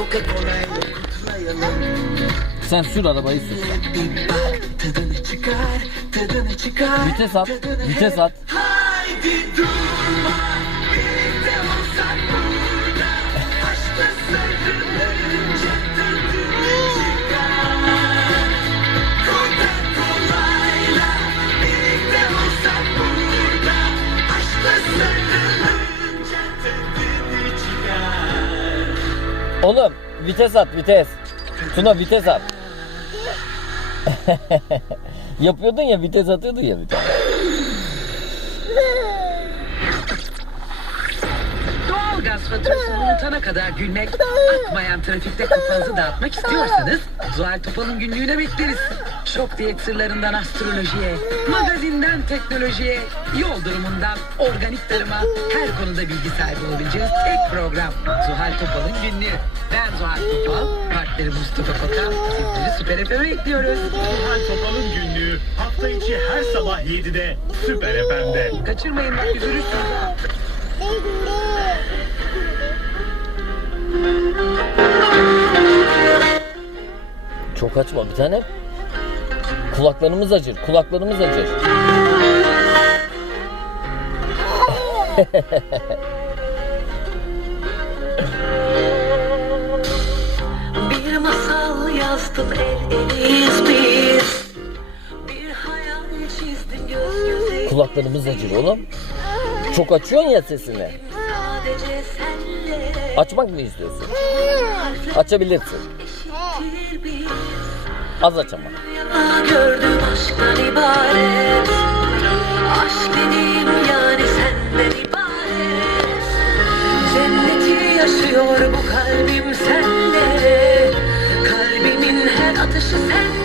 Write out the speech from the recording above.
Coca-Cola'yı kutlayalım Sen sür arabayı sür. Tadını çıkar, tadını çıkar Vites at. Vites at. Haydi durma Oğlum vites at vites. Tuna vites at. Yapıyordun ya vites atıyordun ya bir tane. Faturasını unutana kadar gülmek, akmayan trafikte kafanızı dağıtmak istiyorsanız Zuhal Topal'ın günlüğüne bekleriz. Şok diyet sırlarından astrolojiye, magazinden teknolojiye, yol durumundan organik tarıma her konuda bilgi sahibi olabileceğiniz tek program. Zuhal Topal'ın günlüğü. Ben Zuhal Topal, partneri Mustafa Kokan. Sizleri Süper FM'e bekliyoruz. Zuhal Topal'ın günlüğü hafta içi her sabah 7'de Süper FM'de. Kaçırmayın bak üzülürsünüz. Çok açma bir tane. Kulaklarımız acır. Kulaklarımız acır. Bir masal yazdım el eleyiz biz Bir hayal çizdim göz göze Kulaklarımız acır oğlum. Çok açıyorsun ya sesini. Sadece senle Açmak mı istiyorsun? Açabilirsin. Az aç ama. Yaşıyor bu kalbim sende. Kalbimin her atışı sende.